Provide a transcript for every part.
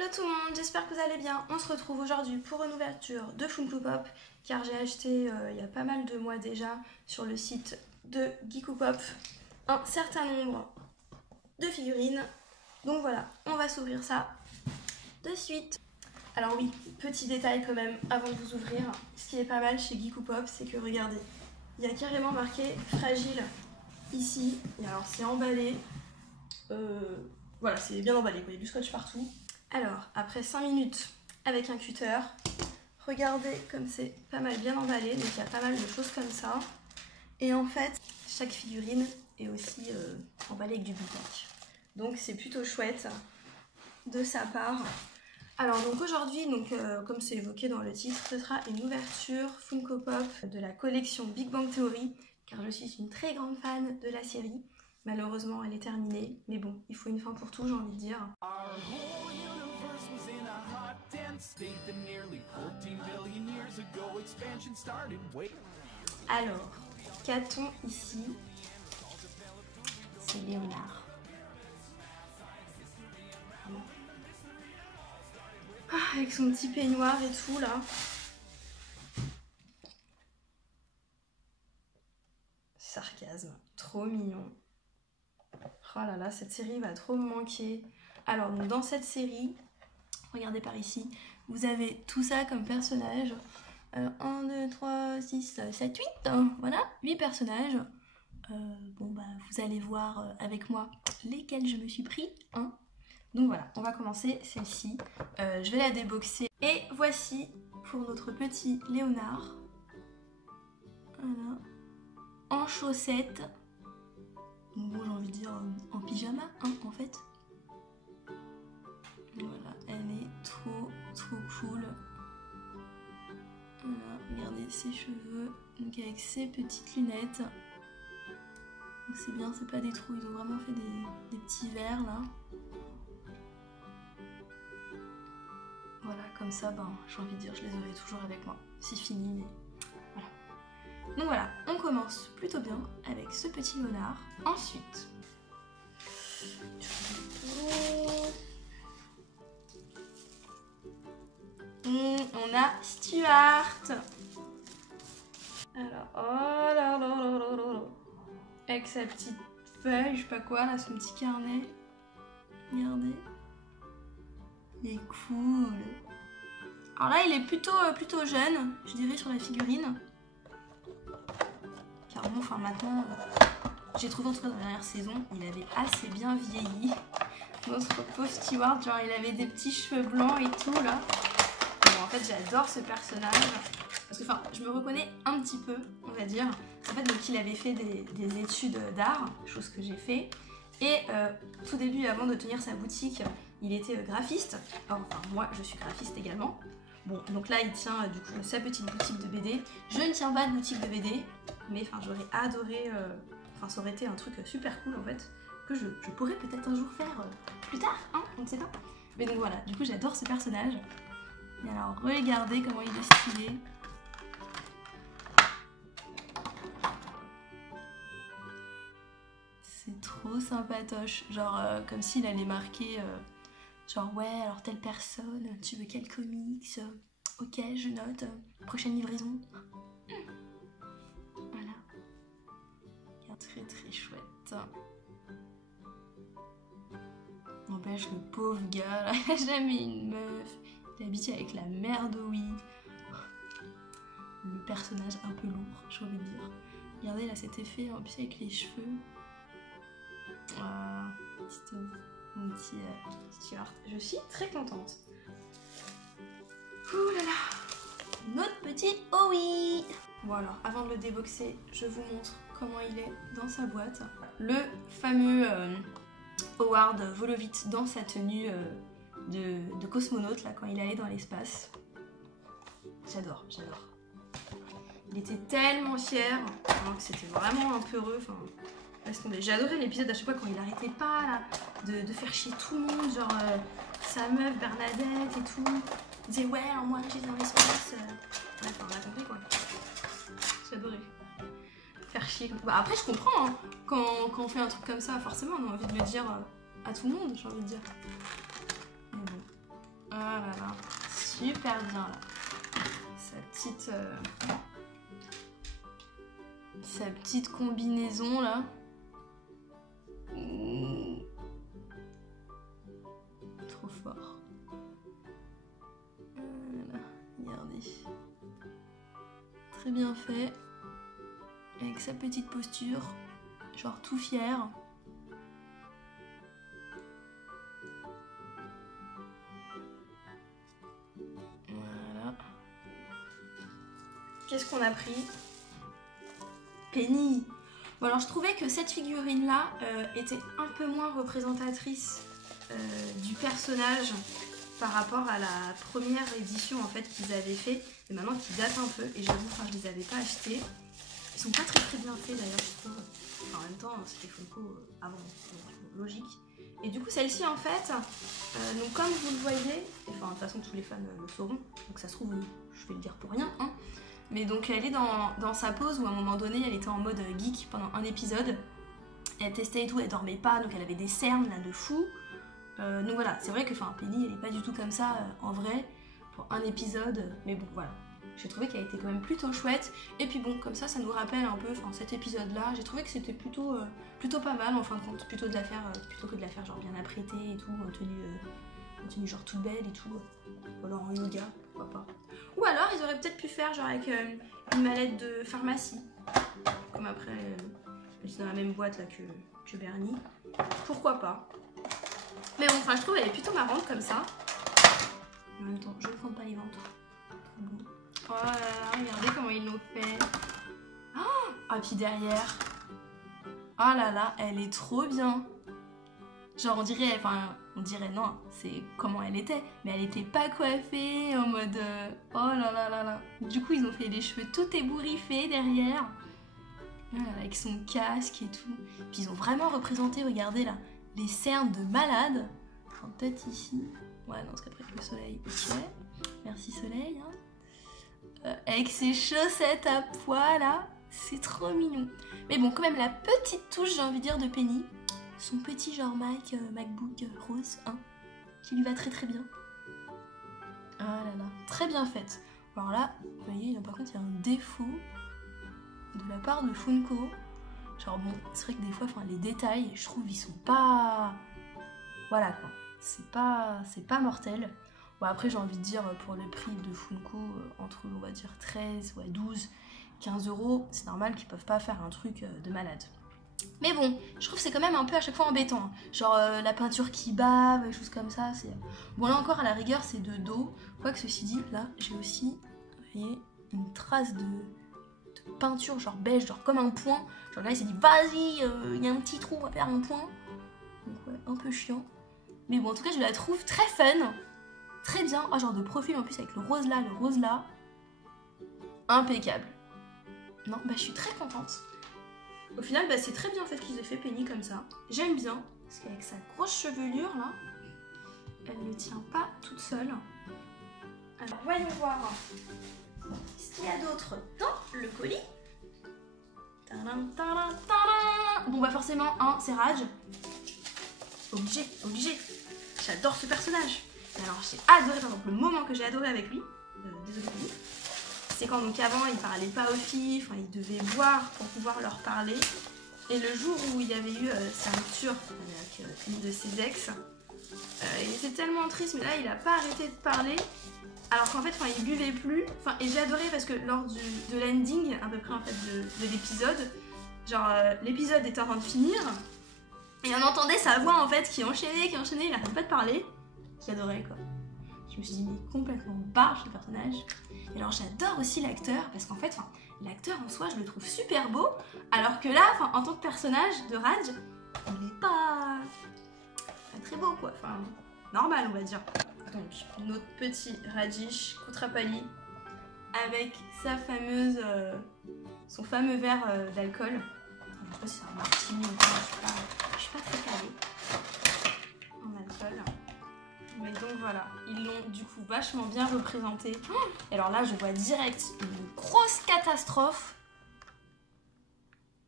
Hello tout le monde, j'espère que vous allez bien. On se retrouve aujourd'hui pour une ouverture de Funko Pop car j'ai acheté il y a pas mal de mois déjà sur le site de Geeko Pop un certain nombre de figurines. Donc voilà, on va s'ouvrir ça de suite. Alors oui, petit détail quand même avant de vous ouvrir, ce qui est pas mal chez Geeko Pop, c'est que regardez, il y a carrément marqué fragile ici, et alors c'est emballé, voilà, c'est bien emballé, il y a du scotch partout. Alors, après 5 minutes avec un cutter, regardez comme c'est pas mal bien emballé, donc il y a pas mal de choses comme ça. Et en fait, chaque figurine est aussi emballée avec du boutique. Donc c'est plutôt chouette de sa part. Alors donc aujourd'hui, comme c'est évoqué dans le titre, ce sera une ouverture Funko Pop de la collection Big Bang Theory, car je suis une très grande fan de la série. Malheureusement, elle est terminée, mais bon, il faut une fin pour tout, j'ai envie de dire. Alors, qu'a-t-on ici? C'est Léonard. Ah, avec son petit peignoir et tout là. Sarcasme, trop mignon. Oh là là, cette série va trop me manquer. Alors, dans cette série, regardez par ici, vous avez tout ça comme personnage. 1, 2, 3, 6, 7, 8. Voilà, 8 personnages. Vous allez voir avec moi lesquels je me suis pris. Hein. Donc voilà, on va commencer celle-ci. Je vais la déboxer. Et voici pour notre petit Léonard. Voilà. En chaussettes. Bon, j'ai envie de dire en pyjama, hein, en fait. Voilà, elle est trop cool. Voilà, regardez ses cheveux, donc avec ses petites lunettes. Donc c'est bien, c'est pas des trous, ils ont vraiment fait des petits verres là. Voilà, comme ça, j'ai envie de dire, je les aurai toujours avec moi. C'est fini, mais voilà. Donc voilà, on commence plutôt bien avec ce petit Léonard. Ensuite, on a Stuart. Alors, oh là là là là là, avec sa petite feuille, je sais pas quoi, là, son petit carnet. Regardez. Il est cool. Alors là, il est plutôt jeune, je dirais, sur la figurine. Car bon, maintenant, j'ai trouvé en tout cas dans la dernière saison, il avait assez bien vieilli. Notre pauvre Stuart, genre il avait des petits cheveux blancs et tout là. Bon, en fait, j'adore ce personnage. Parce que je me reconnais un petit peu, on va dire. En fait, donc il avait fait des études d'art, chose que j'ai fait. Et tout début, avant de tenir sa boutique, il était graphiste. Enfin, moi, je suis graphiste également. Bon, donc là, il tient du coup sa petite boutique de BD. Je ne tiens pas de boutique de BD, mais j'aurais adoré... ça aurait été un truc super cool en fait, que je pourrais peut-être un jour faire plus tard, hein, on ne sait pas. Mais donc voilà, du coup j'adore ce personnage. Et alors regardez comment il est stylé. C'est trop sympatoche, genre comme s'il allait marquer, genre ouais alors telle personne, tu veux quel comics, ok je note, prochaine livraison. Voilà. Très chouette. N'empêche le pauvre gars là, il a jamais une meuf. Il est habitué avec la mère d'Owie. Le personnage un peu lourd, j'ai envie de dire. Regardez là cet effet en plus avec les cheveux. Mon petit Stuart. Je suis très contente. Ouh là là. Notre petit Owie. Bon alors, avant de le déboxer, je vous montre comment il est dans sa boîte. Le fameux Howard Wolowitz dans sa tenue de cosmonaute là quand il allait dans l'espace. J'adore. Il était tellement fier, alors que c'était vraiment un peu heureux. J'ai adoré l'épisode à chaque fois quand il arrêtait pas là, de faire chier tout le monde, genre sa meuf Bernadette et tout. Il disait ouais, moi j'étais dans l'espace. Bref, on a compris quoi. J'adorais. Faire chier. Après, je comprends, hein. Quand on fait un truc comme ça, forcément, on a envie de le dire à tout le monde, j'ai envie de dire. Mais bon. Ah là là, super bien là. Sa petite combinaison là. Trop fort. Voilà, regardez. Très bien fait. Avec sa petite posture. Genre tout fier. Voilà. Qu'est-ce qu'on a pris? Penny. Bon alors je trouvais que cette figurine là était un peu moins représentatrice du personnage par rapport à la première édition en fait qu'ils avaient fait et maintenant qui date un peu et j'avoue enfin je les avais pas achetés. Ils sont pas très bien faits d'ailleurs je trouve. Enfin, en même temps c'était Funko avant, donc, logique. Et du coup celle-ci en fait, donc comme vous le voyez, enfin de toute façon tous les fans le sauront, donc ça se trouve je vais le dire pour rien hein. Mais donc elle est dans sa pause où à un moment donné elle était en mode geek pendant un épisode. Elle testait et tout, elle dormait pas, donc elle avait des cernes là de fou. Donc voilà, c'est vrai que Penny elle est pas du tout comme ça en vrai pour un épisode. Mais bon voilà, j'ai trouvé qu'elle était quand même plutôt chouette. Et puis bon, comme ça nous rappelle un peu cet épisode là. J'ai trouvé que c'était plutôt pas mal en fin de compte, plutôt que de la faire genre bien apprêtée et tout, en tenue genre toute belle et tout. Ou alors en yoga, pourquoi pas. Ou alors ils auraient peut-être pu faire genre avec une mallette de pharmacie. Comme après, elle est dans la même boîte là que Bernie. Pourquoi pas. Mais bon, je trouve elle est plutôt marrante comme ça. En même temps, je ne compte pas les ventres. Oh là là, regardez comment ils l'ont fait. Ah, puis derrière. Oh là là, elle est trop bien. Genre on dirait non, c'est comment elle était, mais elle était pas coiffée en mode oh là là là là. Du coup ils ont fait les cheveux tout ébouriffés derrière, avec son casque et tout. Puis ils ont vraiment représenté, regardez là, les cernes de malade. Enfin peut-être ici, ouais non c'est qu'après le soleil, ok, merci soleil. Hein. Avec ses chaussettes à pois là, c'est trop mignon. Mais bon quand même la petite touche j'ai envie de dire de Penny. Son petit genre MacBook rose, hein, qui lui va très très bien. Ah là là, très bien faite. Alors là, vous voyez, par contre, il y a un défaut de la part de Funko. Genre bon, c'est vrai que des fois, les détails, je trouve, ils sont pas... Voilà quoi, c'est pas mortel. Bon après, j'ai envie de dire, pour le prix de Funko, entre, on va dire, 13, ouais, 12, 15 €, c'est normal qu'ils peuvent pas faire un truc de malade. Mais bon, je trouve que c'est quand même un peu à chaque fois embêtant. Genre la peinture qui bave, des choses comme ça. Bon là encore à la rigueur c'est de dos. Quoique ceci dit, là j'ai aussi, vous voyez, une trace de peinture genre beige, genre comme un point. Genre là il s'est dit vas-y, il y a un petit trou, on va faire un point. Donc ouais, un peu chiant. Mais bon en tout cas je la trouve très fun. Très bien. Oh, genre de profil en plus avec le rose là. Impeccable. Non, je suis très contente. Au final, c'est très bien fait qu'ils aient fait Penny comme ça. J'aime bien, parce qu'avec sa grosse chevelure là, elle ne tient pas toute seule. Alors, voyons voir ce qu'il y a d'autre dans le colis. Bon, forcément, c'est Raj. Obligé. J'adore ce personnage. Alors, j'ai adoré, par exemple, le moment que j'ai adoré avec lui. Désolée pour lui. C'est quand donc avant il parlait pas aux filles, il devait boire pour pouvoir leur parler. Et le jour où il y avait eu sa rupture avec une de ses ex, il était tellement triste, mais là il a pas arrêté de parler. Alors qu'en fait il buvait plus. Et j'ai adoré parce que lors de l'ending, à peu près en fait de l'épisode, genre l'épisode était en train de finir et on entendait sa voix en fait qui enchaînait, il arrêtait pas de parler. J'adorais quoi. Je me suis dit mais complètement barge le personnage. Et alors j'adore aussi l'acteur parce qu'en fait l'acteur en soi je le trouve super beau alors que là en tant que personnage de Raj il est pas très beau quoi, normal on va dire. Donc notre petit Rajish Kutrapali avec son fameux verre d'alcool. Je sais pas si c'est un martini ou quoi, je suis pas très calée en alcool. Mais donc voilà, ils l'ont du coup vachement bien représenté. Et alors là, je vois direct une grosse catastrophe.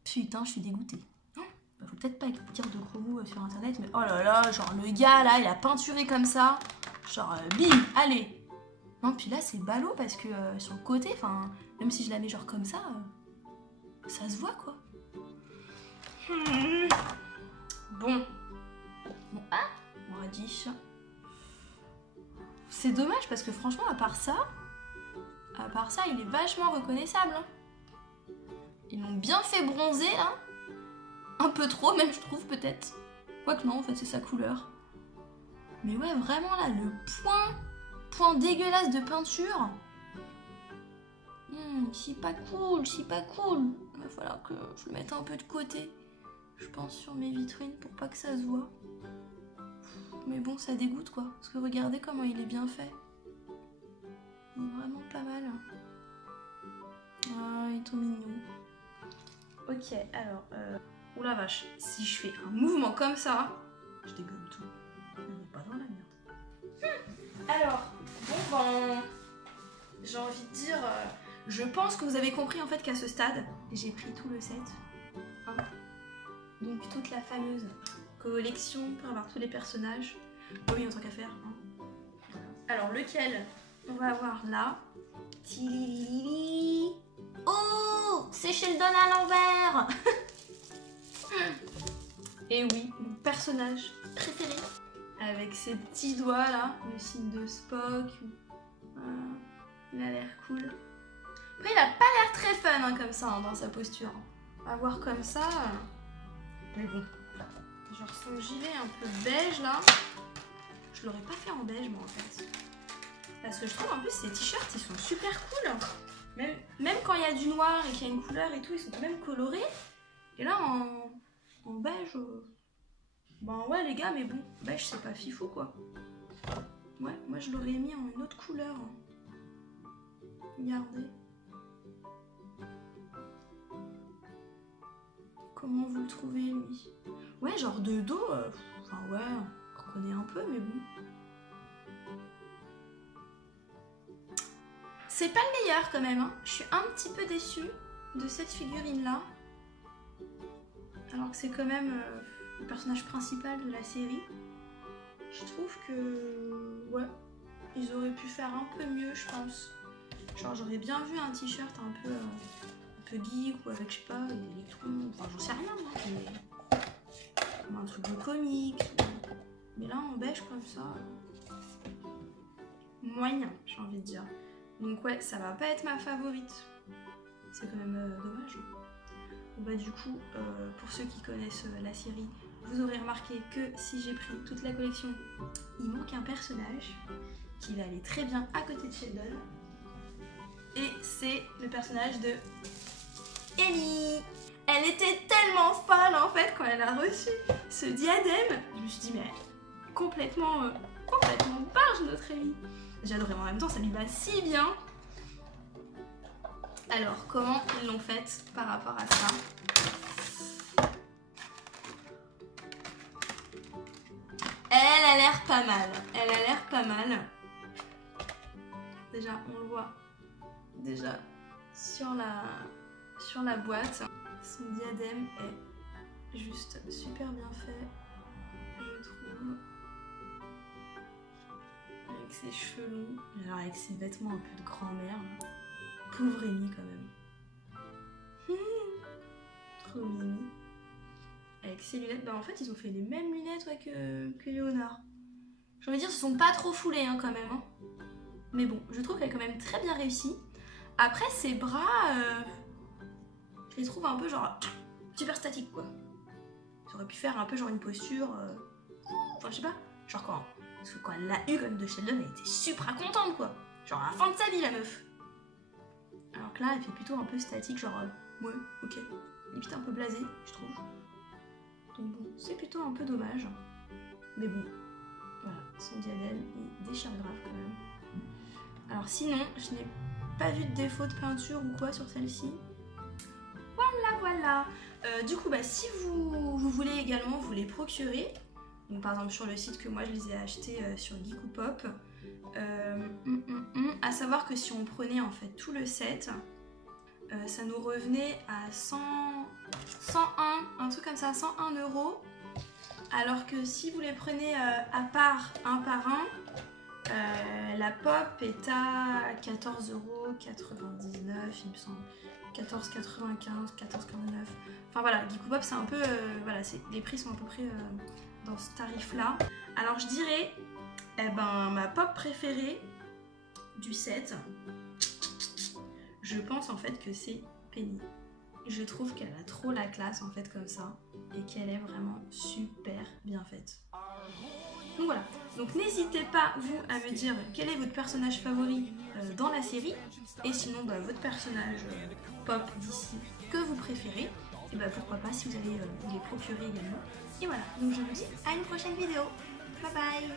Putain, je suis dégoûtée. Faut peut-être pas dire de gros mots sur internet, mais oh là là, genre le gars là, il a peinturé comme ça. genre bim, allez. Non, puis là c'est ballot parce que sur le côté, enfin, même si je la mets genre comme ça se voit quoi. Bon, ah, on radiche. C'est dommage parce que franchement, à part ça, il est vachement reconnaissable. Hein. Ils l'ont bien fait bronzer là. Un peu trop même je trouve peut-être. Quoique non, en fait c'est sa couleur. Mais ouais, vraiment là, le point dégueulasse de peinture. C'est pas cool, c'est pas cool. Il va falloir que je le mette un peu de côté. Je pense sur mes vitrines pour pas que ça se voit. Mais bon, ça dégoûte quoi. Parce que regardez comment il est bien fait. Vraiment pas mal. Ah, il est trop mignon. Ok, alors... Oula vache, si je fais un mouvement comme ça, je dégomme tout. On n'est pas dans la merde. Alors, bon ben... J'ai envie de dire... je pense que vous avez compris en fait qu'à ce stade, j'ai pris tout le set. Hein. Donc toute la fameuse collection pour avoir tous les personnages. Oh oui, en tant qu'à faire. Hein. Alors lequel on va avoir là. Tililili. Oh, c'est Sheldon à l'envers. Et oui, mon personnage préféré. Avec ses petits doigts là, le signe de Spock. Il a l'air cool. Après, il a pas l'air très fun hein, comme ça, hein, dans sa posture. À voir comme ça. Mais bon. Genre son gilet un peu beige là. Je l'aurais pas fait en beige moi en fait. Parce que je trouve en plus ces t-shirts ils sont super cool. Même quand il y a du noir et qu'il y a une couleur et tout, ils sont quand même colorés. Et là en beige, ben ouais les gars, mais bon, beige c'est pas fifou quoi. Ouais, moi je l'aurais mis en une autre couleur. Regardez. Comment vous le trouvez lui? Ouais, genre de dos, enfin ouais, on reconnaît un peu, mais bon. C'est pas le meilleur quand même, hein. Je suis un petit peu déçue de cette figurine là. Alors que c'est quand même le personnage principal de la série. Je trouve que ouais, ils auraient pu faire un peu mieux je pense. Genre j'aurais bien vu un t-shirt un peu geek ou avec je sais pas, électron, enfin j'en sais rien moi, mais comme un truc de comics. Mais là en beige comme ça, moyen j'ai envie de dire. Donc ouais, ça va pas être ma favorite. C'est quand même dommage. Bon, bah du coup, pour ceux qui connaissent la série, vous aurez remarqué que si j'ai pris toute la collection, il manque un personnage qui va aller très bien à côté de Sheldon. Et c'est le personnage de Amy. Elle était tellement fan en fait quand elle a reçu ce diadème. Je me suis dit mais complètement barge notre Amy. J'adorais, mais en même temps ça lui va si bien. Alors comment ils l'ont faite par rapport à ça? Elle a l'air pas mal. Elle a l'air pas mal. Déjà on le voit déjà sur la boîte. Son diadème est juste super bien fait, je trouve. Avec ses cheveux longs, alors avec ses vêtements un peu de grand-mère. Pauvre Amy quand même. Trop mimi. Avec ses lunettes, bah en fait ils ont fait les mêmes lunettes ouais, que Léonard. J'ai envie de dire, ils se sont pas trop foulés hein, quand même. Hein. Mais bon, je trouve qu'elle est quand même très bien réussie. Après ses bras, je les trouve un peu genre super statiques quoi. J'aurais pu faire un peu genre une posture, enfin je sais pas, genre parce que quand elle l'a eu comme de Sheldon, elle était super contente quoi. Genre à la fin de sa vie la meuf. Alors que là, elle fait plutôt un peu statique, genre ouais, ok. Limite un peu blasée, je trouve. Donc bon, c'est plutôt un peu dommage. Mais bon, voilà, son diadème, il déchire grave quand même. Alors sinon, je n'ai pas vu de défaut de peinture ou quoi sur celle-ci. Voilà. Du coup, bah, si vous voulez également vous les procurer, donc par exemple sur le site que moi je les ai achetés sur Geekoupop, à savoir que si on prenait en fait tout le set, ça nous revenait à 101, un truc comme ça, 101 €. Alors que si vous les prenez à part, un par un, La pop est à 14,99€, il me semble. 14,95, 14,49. Enfin voilà, Geekoopop c'est un peu... voilà, les prix sont à peu près dans ce tarif là. Alors je dirais, ma pop préférée du set, je pense en fait que c'est Penny. Je trouve qu'elle a trop la classe en fait comme ça et qu'elle est vraiment super bien faite. Donc voilà, donc n'hésitez pas vous à me dire quel est votre personnage favori dans la série et sinon votre personnage pop d'ici que vous préférez et pourquoi pas si vous allez vous les procurer également. Et voilà, donc je vous dis à une prochaine vidéo. Bye bye.